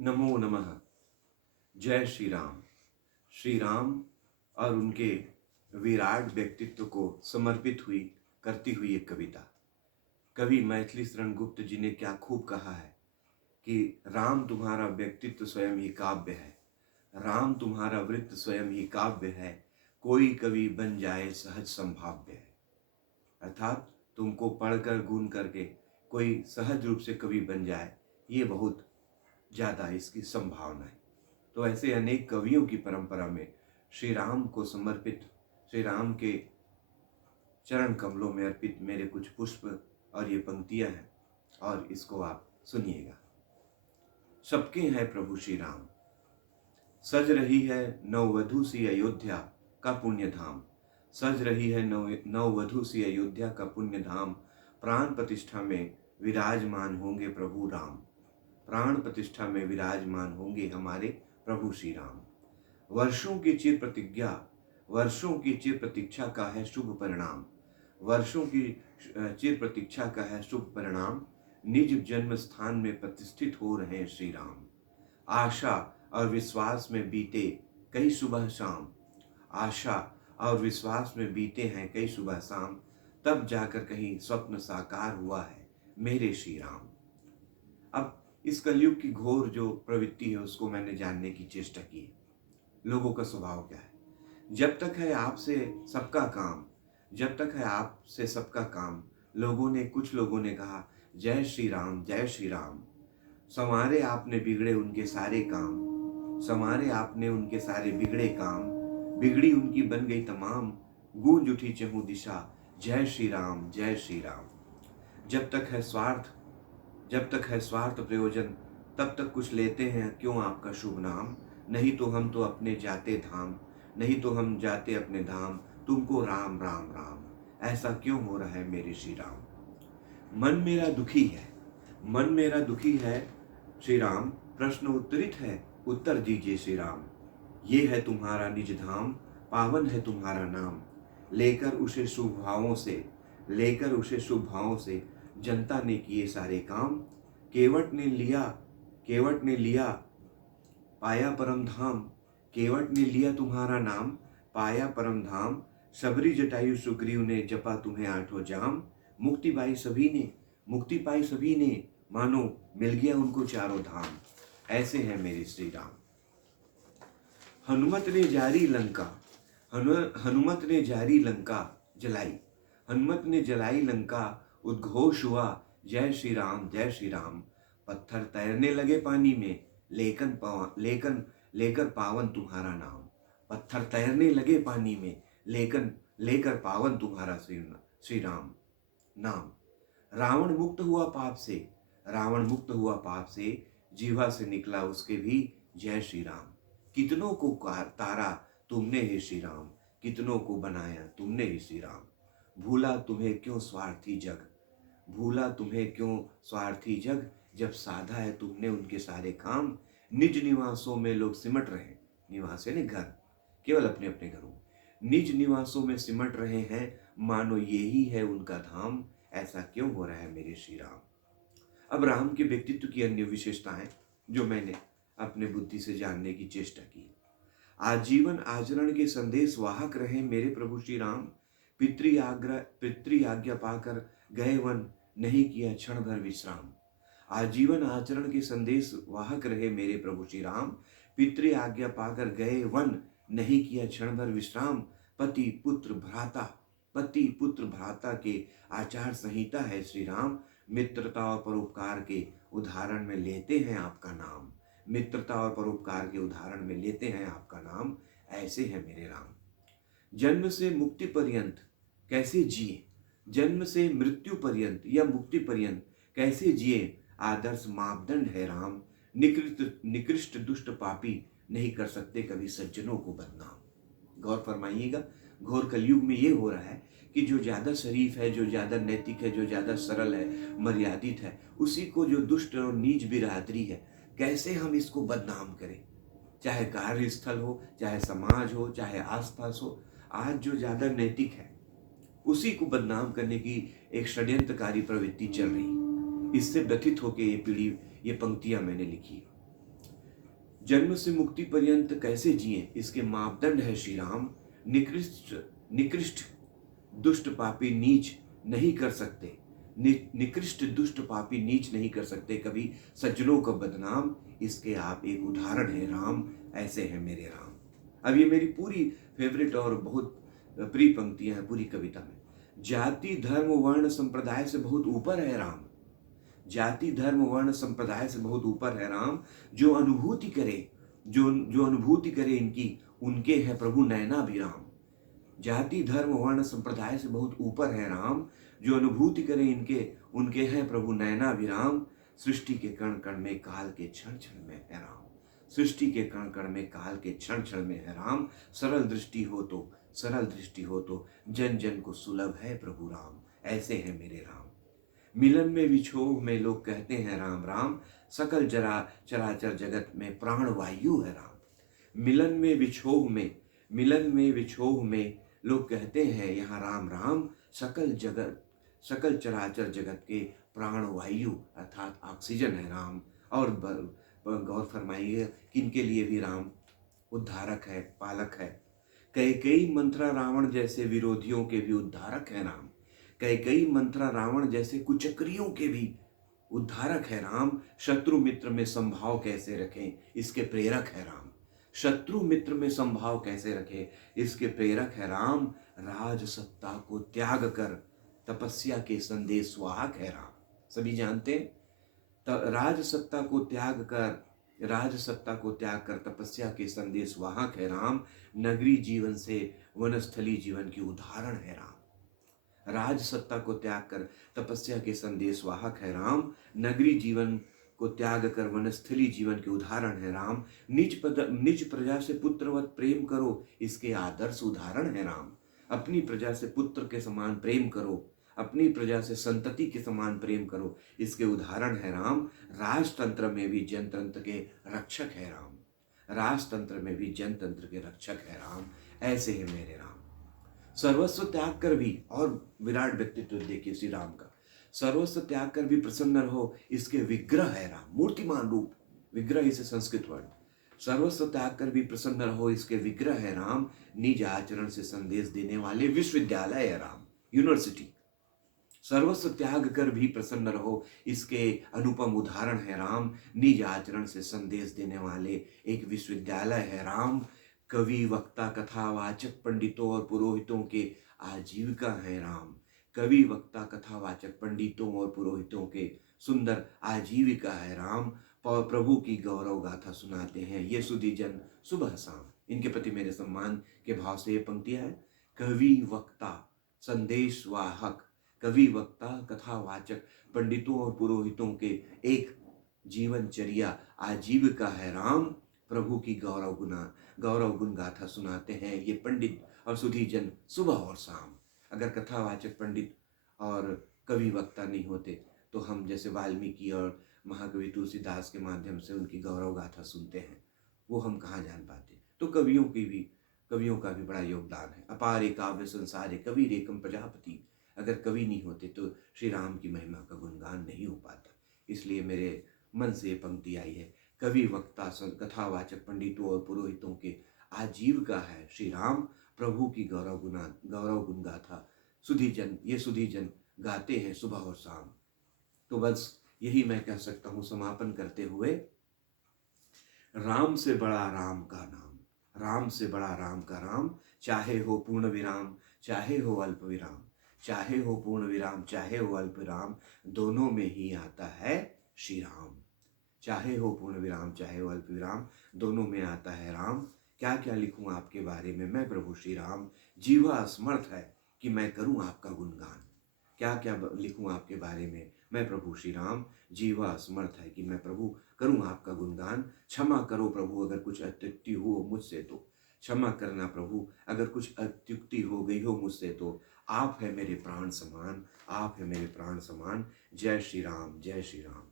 नमो नमः। जय श्री राम। श्री राम और उनके विराट व्यक्तित्व को समर्पित हुई करती हुई एक कविता। कवि मैथिली शरण गुप्त जी ने क्या खूब कहा है कि राम तुम्हारा व्यक्तित्व स्वयं ही काव्य है, राम तुम्हारा वृत्त स्वयं ही काव्य है, कोई कवि बन जाए सहज संभाव्य है। अर्थात तुमको पढ़कर गुण करके कोई सहज रूप से कवि बन जाए, ये बहुत ज़्यादा इसकी संभावना है। तो ऐसे अनेक कवियों की परंपरा में श्री राम को समर्पित, श्री राम के चरण कमलों में अर्पित मेरे कुछ पुष्प और ये पंक्तियां हैं, और इसको आप सुनिएगा। सबके हैं प्रभु श्री राम, सज रही है नववधु सी अयोध्या का पुण्य धाम। सज रही है नववधु सी अयोध्या का पुण्य धाम। प्राण प्रतिष्ठा में विराजमान होंगे प्रभु राम। प्राण प्रतिष्ठा में विराजमान होंगे हमारे प्रभु श्री राम। वर्षों की चिर प्रतिज्ञा, वर्षों की चिर प्रतीक्षा का है शुभ परिणाम। वर्षों की चिर प्रतीक्षा का है शुभ परिणाम। निज जन्म स्थान में प्रतिष्ठित हो रहे हैं श्री राम। आशा और विश्वास में बीते कई सुबह शाम। आशा और विश्वास में बीते हैं कई सुबह शाम, तब जाकर कहीं स्वप्न साकार हुआ है मेरे श्री राम। अब इस कलयुग की घोर जो प्रवृत्ति है उसको मैंने जानने की चेष्टा की है। लोगों का स्वभाव क्या है? जब तक है आपसे सबका काम, जब तक है आपसे सबका काम, कुछ लोगों ने कहा जय श्री राम जय श्री राम। संवारे आपने बिगड़े उनके सारे काम, संवारे आपने उनके सारे बिगड़े काम। बिगड़ी उनकी बन गई तमाम, गूंज उठी चहुं दिशा जय श्री राम जय श्री राम। जब तक है स्वार्थ, जब तक है स्वार्थ प्रयोजन, तब तक कुछ लेते हैं क्यों आपका शुभ नाम। नहीं तो हम तो अपने जाते धाम, नहीं तो हम जाते अपने धाम, तुमको राम राम राम। ऐसा क्यों हो रहा है मेरे श्री राम। मन मेरा दुखी है, मन मेरा दुखी है श्री राम। प्रश्न उत्तरित है, उत्तर दीजिए श्री राम। ये है तुम्हारा निज धाम, पावन है तुम्हारा नाम। लेकर उसे शुभ भावों से, लेकर उसे शुभ भावों से जनता ने किए सारे काम। केवट ने लिया, केवट ने लिया पाया परम धाम। केवट ने लिया तुम्हारा नाम, पाया परम धाम। सबरी जटायु सुग्रीव ने जपा तुम्हें आठों जाम। मुक्ति पाई सभी ने, मुक्ति पाई सभी ने, मानो मिल गया उनको चारों धाम। ऐसे हैं मेरे श्री राम। हनुमत ने जारी लंका, हनुमत ने जारी लंका जलाई। हनुमत ने जलाई लंका, उद्घोष हुआ जय श्री राम जय श्री राम। पत्थर तैरने लगे पानी में, लेकर पावन तुम्हारा नाम। पत्थर तैरने लगे पानी में, लेकर पावन तुम्हारा श्री राम नाम। रावण मुक्त हुआ पाप से, रावण मुक्त हुआ पाप से, जीवा से निकला उसके भी जय श्री राम। कितनों को तारा तुमने हे श्री राम, कितनों को बनाया तुमने हे श्री राम। भूला तुम्हें क्यों स्वार्थी जग, भूला तुम्हें क्यों स्वार्थी जग। जब साधा है तुमने उनके सारे काम। निज निवासों में लोग सिमट रहे, निवास यानी घर, केवल अपने अपने घरों, निज निवासों में सिमट रहे हैं, मानो यही है उनका धाम। ऐसा क्यों हो रहा है मेरे श्री राम। अब राम के व्यक्तित्व की अन्य विशेषताएं जो मैंने अपने बुद्धि से जानने की चेष्टा की। आजीवन आचरण के संदेश वाहक रहे मेरे प्रभु श्री राम। पितृ आज्ञा पाकर गए वन, नहीं किया क्षण भर विश्राम। आजीवन आचरण के संदेश वाहक रहे मेरे प्रभु श्री राम। पितृ आज्ञा पाकर गए वन, नहीं किया क्षण भर विश्राम। पति पुत्र भ्राता, पति पुत्र भ्राता के आचार संहिता है श्री राम। मित्रता और परोपकार के उदाहरण में लेते हैं आपका नाम। मित्रता और परोपकार के उदाहरण में लेते हैं आपका नाम। ऐसे हैं मेरे राम। जन्म से मुक्ति पर्यंत कैसे जिए, जन्म से मृत्यु पर्यंत या मुक्ति पर्यंत कैसे जिए, आदर्श मापदंड है राम। निकृष्ट दुष्ट पापी नहीं कर सकते कभी सज्जनों को बदनाम। गौर फरमाइएगा, घोर कलयुग में ये हो रहा है कि जो ज़्यादा शरीफ है, जो ज़्यादा नैतिक है, जो ज़्यादा सरल है, मर्यादित है, उसी को जो दुष्ट और नीच बिरादरी है, कैसे हम इसको बदनाम करें। चाहे कार्यस्थल हो, चाहे समाज हो, चाहे आसपास हो, आज जो ज़्यादा नैतिक है उसी को बदनाम करने की एक षड्यंत्रकारी प्रवृत्ति चल रही। इससे व्यथित होकर ये पीढ़ी, ये पंक्तियां मैंने लिखी। जन्म से मुक्ति पर्यंत कैसे जिए, इसके मापदंड है श्री राम। निकृष्ट निकृष्ट दुष्ट पापी नीच नहीं कर सकते, निकृष्ट दुष्ट पापी नीच नहीं कर सकते कभी सज्जनों को बदनाम, इसके आप एक उदाहरण है राम, ऐसे हैं मेरे राम। अब ये मेरी पूरी फेवरेट और बहुत प्रिय पंक्तियां हैं पूरी कविता में। जाति धर्म वर्ण संप्रदाय से बहुत ऊपर है राम, जाति धर्म वर्ण संप्रदाय से बहुत ऊपर है राम। जो अनुभूति करे, जो अनुभूति करे इनकी, उनके है प्रभु नयनाभिराम। जाति धर्म वर्ण संप्रदाय से बहुत ऊपर है राम, जो अनुभूति करे इनके, उनके हैं प्रभु नयनाभिराम। सृष्टि के कण कण में काल के क्षण क्षण में है राम, सृष्टि के कण कण में काल के क्षण क्षण में है राम। सरल दृष्टि हो तो, सरल दृष्टि हो तो जन जन को सुलभ है प्रभु राम, ऐसे हैं मेरे राम। मिलन में विछोह में लोग कहते हैं राम राम, सकल जरा चराचर जगत में प्राण वायु है राम। मिलन में विछोह में, मिलन में विछोह में लोग कहते हैं यहाँ राम राम, सकल जगत सकल चराचर जगत के प्राण वायु अर्थात ऑक्सीजन है राम। और गौर फरमाइए किनके लिए भी राम उद्धारक है, पालक है। कई कई मंत्रा रावण जैसे विरोधियों के भी उद्धारक है राम, कई कई मंत्रा रावण जैसे कुचक्रियों के भी उद्धारक है राम। शत्रु मित्र में संभाव कैसे रखें, इसके प्रेरक है राम। शत्रु मित्र में संभाव कैसे रखें, इसके प्रेरक है राम। राज सत्ता को त्याग कर तपस्या के संदेश वाहक है राम। सभी जानते हैं राज सत्ता को त्याग कर, राज सत्ता को त्याग कर तपस्या के संदेश वाहक है राम। नगरी जीवन से वनस्थली जीवन की उदाहरण है राम। राज सत्ता को त्याग कर तपस्या के संदेश वाहक है राम। नगरी जीवन को त्याग कर वनस्थली जीवन के उदाहरण है राम। निज प्रजा से पुत्रवत प्रेम करो, इसके आदर्श उदाहरण है राम। अपनी प्रजा से पुत्र के समान प्रेम करो, अपनी प्रजा से संतति के समान प्रेम करो, इसके उदाहरण है राम। राजतंत्र में भी जनतंत्र के रक्षक है राम, राजतंत्र में भी जनतंत्र के रक्षक है राम, ऐसे है मेरे राम। सर्वस्व त्याग कर भी, और विराट व्यक्तित्व देखिए श्री राम का, सर्वस्व त्याग कर भी प्रसन्न रहो, इसके विग्रह है राम। मूर्तिमान रूप, विग्रह इसे संस्कृत वर्ड। सर्वस्व त्याग कर भी प्रसन्न रहो, इसके विग्रह है राम। निज आचरण से संदेश देने वाले विश्वविद्यालय है राम, यूनिवर्सिटी। सर्वस्व त्याग कर भी प्रसन्न रहो, इसके अनुपम उदाहरण है राम। निज आचरण से संदेश देने वाले एक विश्वविद्यालय है राम। कवि वक्ता कथावाचक पंडितों और पुरोहितों के आजीविका है राम। कवि वक्ता कथावाचक पंडितों और पुरोहितों के सुंदर आजीविका है राम। प्रभु की गौरव गाथा सुनाते हैं ये सुधी जन सुबह शाम। इनके प्रति मेरे सम्मान के भाव से ये पंक्तियां हैं। कवि वक्ता संदेश वाहक, कवि वक्ता कथावाचक पंडितों और पुरोहितों के एक जीवनचर्या आजीविका है राम। प्रभु की गौरव गुण गाथा सुनाते हैं ये पंडित और सुधी जन सुबह और शाम। अगर कथावाचक पंडित और कवि वक्ता नहीं होते तो हम जैसे वाल्मीकि और महाकवि तुलसीदास के माध्यम से उनकी गौरव गाथा सुनते हैं, वो हम कहाँ जान पाते। तो कवियों का भी बड़ा योगदान है। अपारे काव्य संसारे कवि रेकम प्रजापति, अगर कवि नहीं होते तो श्री राम की महिमा का गुणगान नहीं हो पाता। इसलिए मेरे मन से ये पंक्ति आई है। कवि वक्ता कथावाचक पंडितों और पुरोहितों के आजीविका है श्री राम। प्रभु की गौरव गुण गाथा सुधी जन गाते हैं सुबह और शाम। तो बस यही मैं कह सकता हूँ समापन करते हुए, राम से बड़ा राम का नाम, राम से बड़ा राम का राम। चाहे हो पूर्ण विराम चाहे हो अल्प विराम, चाहे हो पूर्ण विराम चाहे हो अल्प विराम, दोनों में ही आता है श्री राम। चाहे हो पूर्ण विराम चाहे हो अल्प विराम, दोनों में आता है राम। क्या क्या लिखूं आपके बारे में मैं प्रभु श्री राम, जीवा असमर्थ है कि मैं करूं आपका गुणगान। क्या क्या लिखूं आपके बारे में मैं प्रभु श्री राम, जीवा असमर्थ है कि मैं प्रभु करूं आपका गुणगान। क्षमा करो प्रभु अगर कुछ अत्युक्ति हो मुझसे तो, क्षमा करना प्रभु अगर कुछ अत्युक्ति हो गई हो मुझसे तो। आप है मेरे प्राण समान, आप है मेरे प्राण समान। जय श्री राम, जय श्री राम।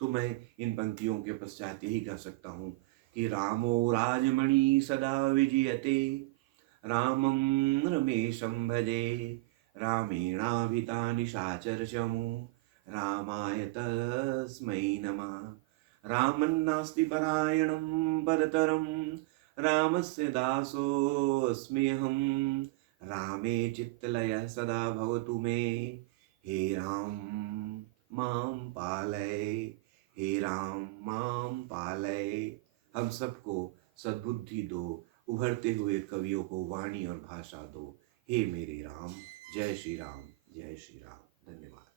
तो मैं इन पंक्तियों के पश्चात यही कह सकता हूँ कि रामो राजमणि सदा विजयते, रामं रमेशं भजे, रामेणाभिता निशाचर चमु, रामाय तस्मै नमः। रामन्नास्ति परायणं परतरं रामस्य दासोऽस्म्यहं रामे चित्तलयः सदा भवतु मे हे राम मां पालय हे राम मां पालय। हम सबको सद्बुद्धि दो, उभरते हुए कवियों को वाणी और भाषा दो। हे मेरे राम। जय श्री राम, जय श्री राम। धन्यवाद।